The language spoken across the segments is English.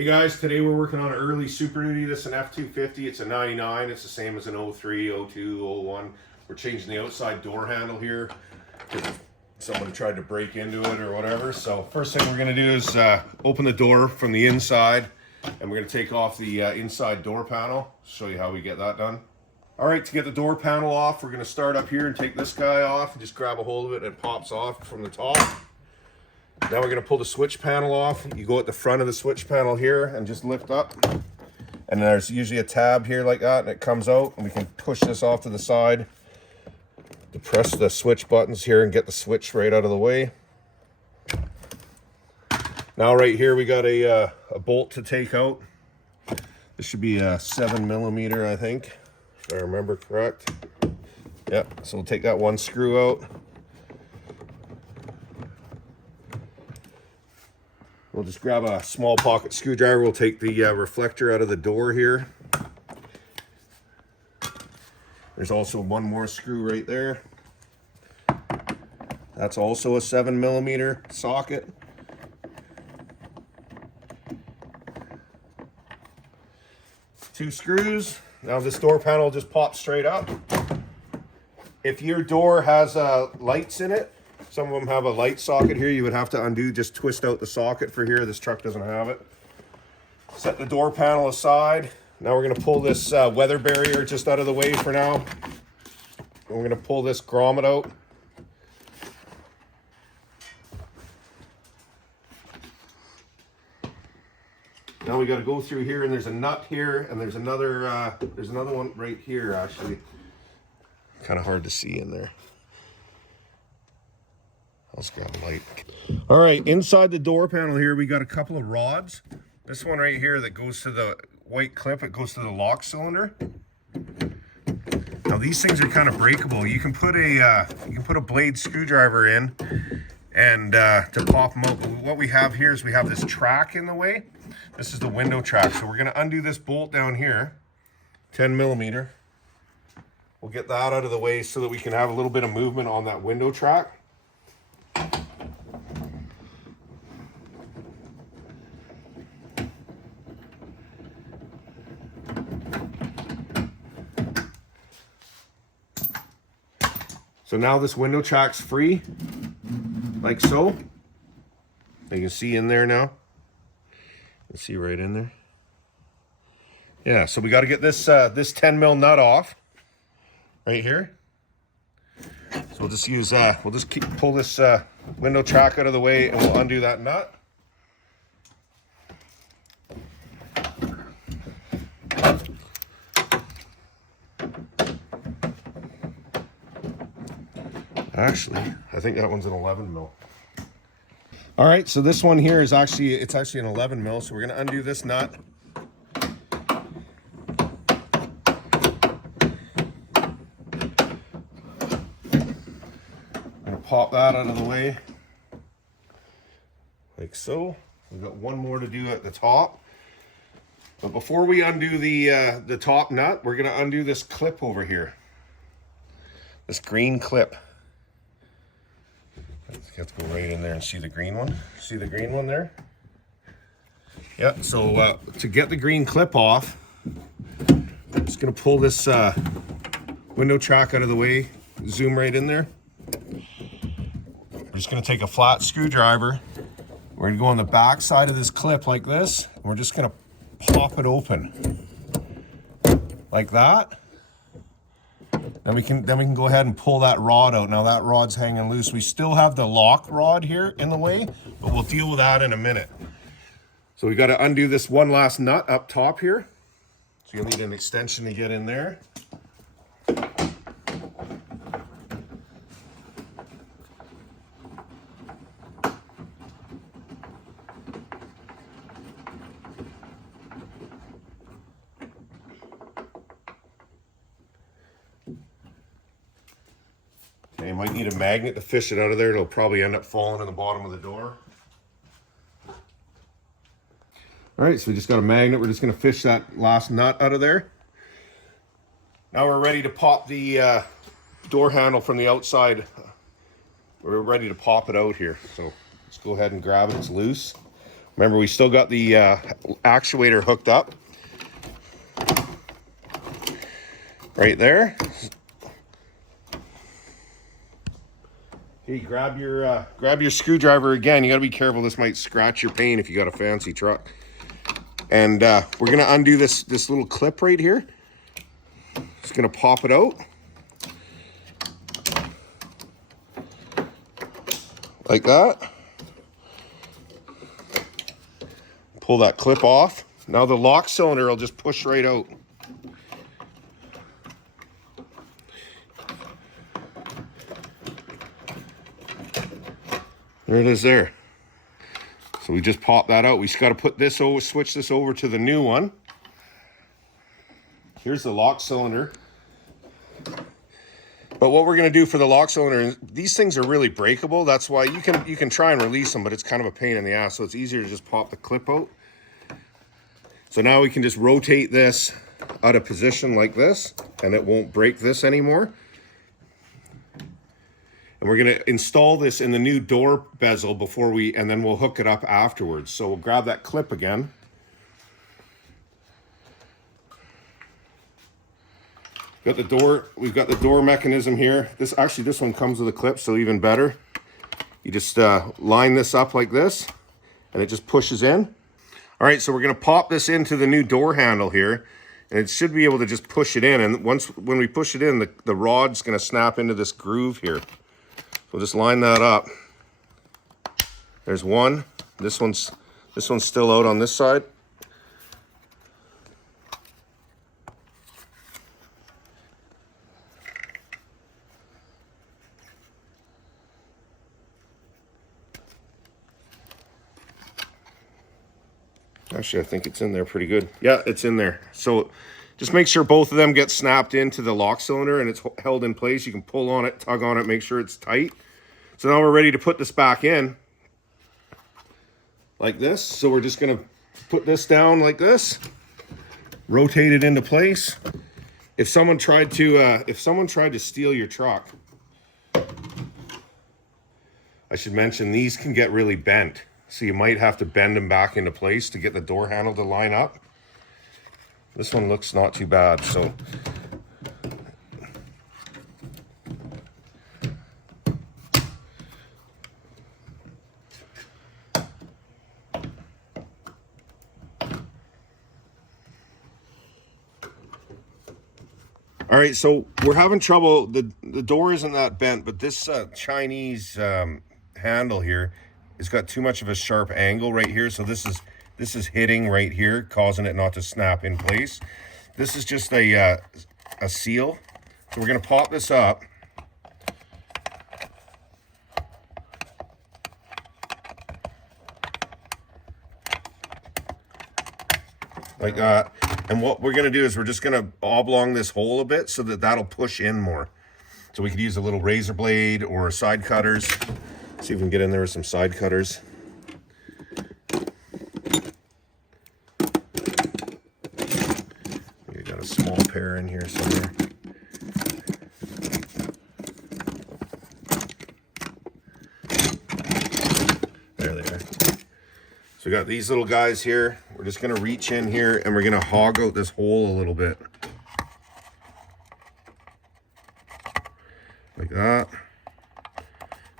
Hey guys, today we're working on an early Super Duty. This is an F250. It's a 99. It's the same as an 03, 02, 01. We're changing the outside door handle here because someone tried to break into it or whatever. So first thing we're going to do is open the door from the inside, and we're going to take off the inside door panel. Show you how we get that done. All right, to get the door panel off, we're going to start up here and take this guy off and just grab a hold of it and it pops off from the top. Now we're going to pull the switch panel off. You go at the front of the switch panel here and just lift up. And there's usually a tab here like that, and it comes out, and we can push this off to the side to press the switch buttons here and get the switch right out of the way. Now right here we got a bolt to take out. This should be a 7mm, I think, if I remember correct. Yep, so we'll take that one screw out. We'll just grab a small pocket screwdriver. We'll take the reflector out of the door here. There's also one more screw right there. That's also a 7mm socket. Two screws. Now this door panel just pops straight up. If your door has lights in it, some of them have a light socket here, you would have to undo, just twist out the socket for here. This truck doesn't have it. Set the door panel aside. Now we're going to pull this weather barrier just out of the way for now. We're going to pull this grommet out. Now we got to go through here, and there's a nut here, and there's another one right here actually. Kind of hard to see in there. I'll just grab a light. All right, inside the door panel here, we got a couple of rods. This one right here that goes to the white clip, it goes to the lock cylinder. Now these things are kind of breakable. You can put a blade screwdriver in and to pop them out. But what we have here is we have this track in the way. This is the window track. So we're going to undo this bolt down here, 10mm. We'll get that out of the way so that we can have a little bit of movement on that window track. So now this window track's free, like so. You can see in there now. You can see right in there. Yeah, so we got to get this 10mm nut off right here. So we'll just use pull this window track out of the way, and we'll undo that nut. Actually, I think that one's an 11mm. All right, so this one here is actually an 11mm. So we're going to undo this nut. Pop that out of the way like so. We've got one more to do at the top, but before we undo the top nut, we're going to undo this clip over here, this green clip. Let's go right in there and see the green one. See the green one there? Yeah, so to get the green clip off, I'm just going to pull this window track out of the way, zoom right in there. We're just going to take a flat screwdriver. We're going to go on the back side of this clip like this. And we're just going to pop it open like that. Then we can go ahead and pull that rod out. Now that rod's hanging loose. We still have the lock rod here in the way, but we'll deal with that in a minute. So we got to undo this one last nut up top here. So you'll need an extension to get in there. You might need a magnet to fish it out of there. It'll probably end up falling in the bottom of the door. All right, so we just got a magnet. We're just going to fish that last nut out of there. Now we're ready to pop the door handle from the outside. We're ready to pop it out here. So let's go ahead and grab it. It's loose. Remember, we still got the actuator hooked up right there. Hey, grab your screwdriver again. You got to be careful. This might scratch your paint if you got a fancy truck. And we're gonna undo this little clip right here. Just gonna pop it out like that. Pull that clip off. Now the lock cylinder will just push right out. There it is there. So we just pop that out. We just got to put this over, switch this over to the new one. Here's the lock cylinder. But what we're going to do for the lock cylinder, these things are really breakable. That's why you can try and release them, but it's kind of a pain in the ass. So it's easier to just pop the clip out. So now we can just rotate this out of position like this, and it won't break this anymore. And we're going to install this in the new door bezel and then we'll hook it up afterwards. So we'll grab that clip again. We've got the door mechanism here. This one comes with a clip, so even better. You just line this up like this, and it just pushes in. All right, so we're going to pop this into the new door handle here, and it should be able to just push it in. And when we push it in, the rod's going to snap into this groove here. So just line that up. There's one. This one's still out on this side. Actually, I think it's in there pretty good. Yeah, it's in there. So just make sure both of them get snapped into the lock cylinder and it's held in place. You can pull on it, tug on it, make sure it's tight. So now we're ready to put this back in like this. So we're just going to put this down like this, rotate it into place. If someone tried to steal your truck, I should mention these can get really bent. So you might have to bend them back into place to get the door handle to line up. This one looks not too bad, so. All right, so we're having trouble. The door isn't that bent, but this Chinese handle here has got too much of a sharp angle right here. So this is hitting right here, causing it not to snap in place. This is just a seal. So we're gonna pop this up. Like that. And what we're gonna do is we're just gonna oblong this hole a bit so that that'll push in more. So we could use a little razor blade or side cutters. See if we can get in there with some side cutters. We got a small pair in here somewhere. There they are. So we got these little guys here. We're just gonna reach in here and we're gonna hog out this hole a little bit. Like that.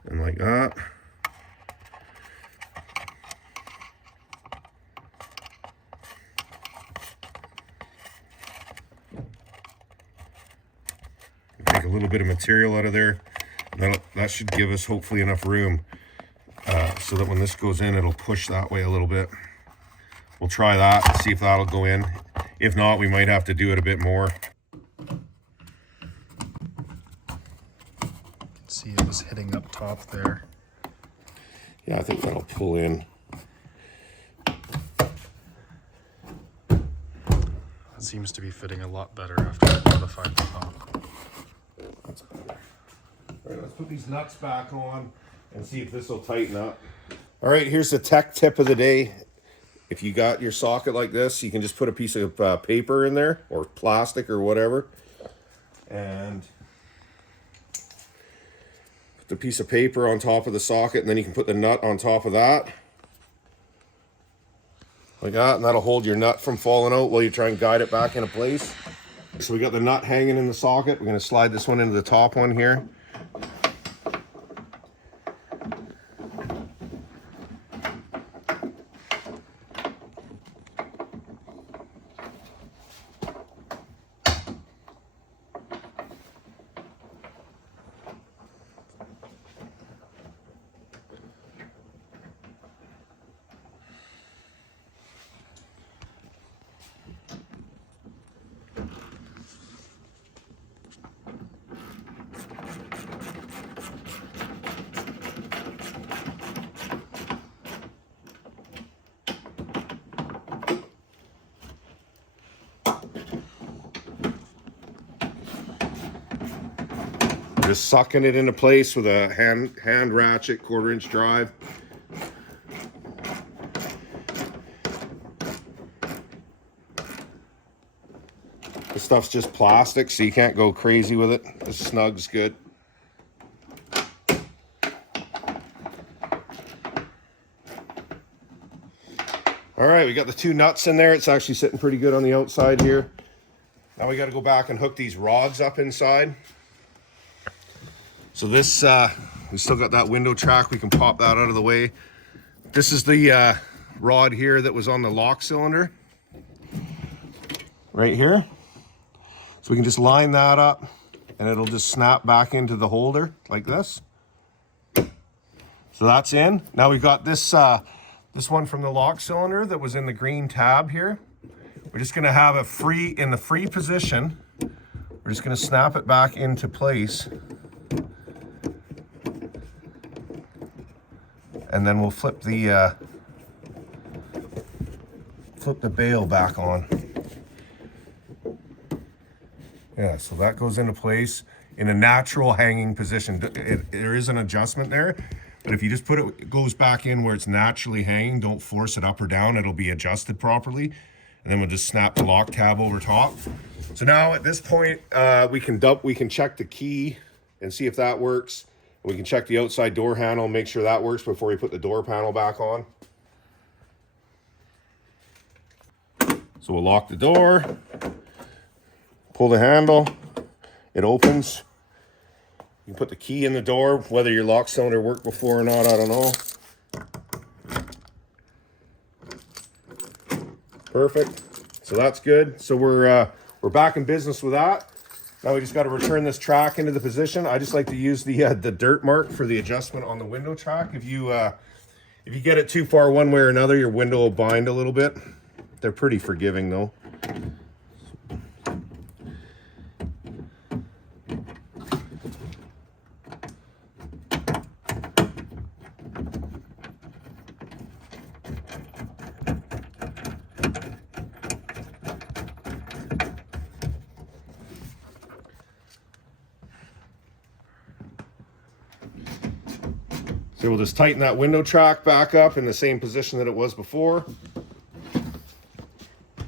And like that. Take a little bit of material out of there. That should give us hopefully enough room so that when this goes in, it'll push that way a little bit. We'll try that and see if that'll go in. If not, we might have to do it a bit more. See, it was hitting up top there. Yeah, I think that'll pull in. It seems to be fitting a lot better after I modified the top. That's better. All right, let's put these nuts back on and see if this will tighten up. All right, here's the tech tip of the day. If you got your socket like this, you can just put a piece of paper in there or plastic or whatever. And the piece of paper on top of the socket, and then you can put the nut on top of that. like that, and that'll hold your nut from falling out while you try and guide it back into place. So we got the nut hanging in the socket. We're going to slide this one into the top one here. Just sucking it into place with a hand ratchet, 1/4 inch drive. This stuff's just plastic, so you can't go crazy with it. This snug's good. All right, we got the 2 nuts in there. It's actually sitting pretty good on the outside here. Now we got to go back and hook these rods up inside. So this, we still got that window track. We can pop that out of the way. This is the rod here that was on the lock cylinder. Right here. So we can just line that up and it'll just snap back into the holder like this. So that's in. Now we've got this, this one from the lock cylinder that was in the green tab here. We're just gonna have it free, in the free position. We're just gonna snap it back into place. And then we'll flip the bail back on. Yeah, so that goes into place in a natural hanging position. There is an adjustment there, but if you just put it, it goes back in where it's naturally hanging. Don't force it up or down. It'll be adjusted properly. And then we'll just snap the lock tab over top. So now at this point, we can check the key and see if that works. We can check the outside door handle and make sure that works before we put the door panel back on. So we'll lock the door, pull the handle, it opens. You can put the key in the door. Whether your lock cylinder worked before or not, I don't know. Perfect. So that's good. So we're back in business with that. Now we just got to return this track into the position. I just like to use the dirt mark for the adjustment on the window track. If you get it too far one way or another, your window will bind a little bit. They're pretty forgiving though. So we'll just tighten that window track back up in the same position that it was before.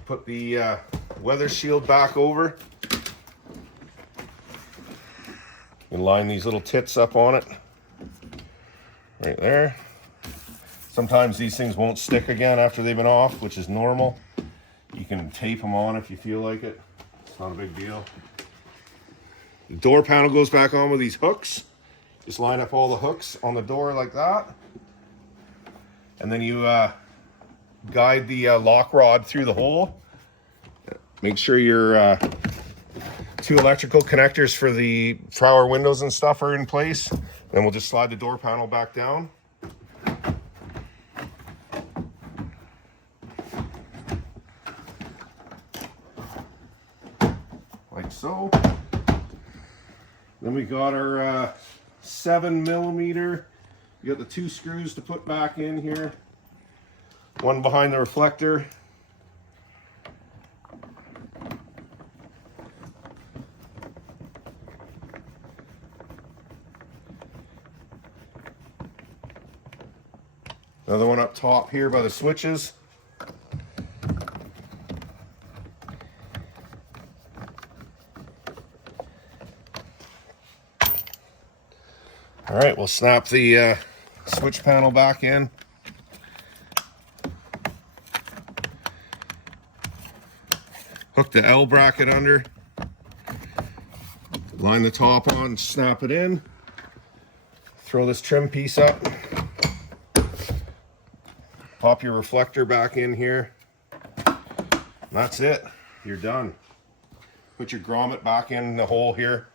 Put the weather shield back over. And line these little tits up on it. Right there. Sometimes these things won't stick again after they've been off, which is normal. You can tape them on if you feel like it. It's not a big deal. The door panel goes back on with these hooks. Just line up all the hooks on the door like that. And then you guide the lock rod through the hole. Make sure your 2 electrical connectors for our windows and stuff are in place. Then we'll just slide the door panel back down. Like so. Then we got our 7mm. You got the 2 screws to put back in here. One behind the reflector. Another one up top here by the switches. All right, we'll snap the switch panel back in. Hook the L bracket under. Line the top on, snap it in. Throw this trim piece up. Pop your reflector back in here. That's it. You're done. Put your grommet back in the hole here.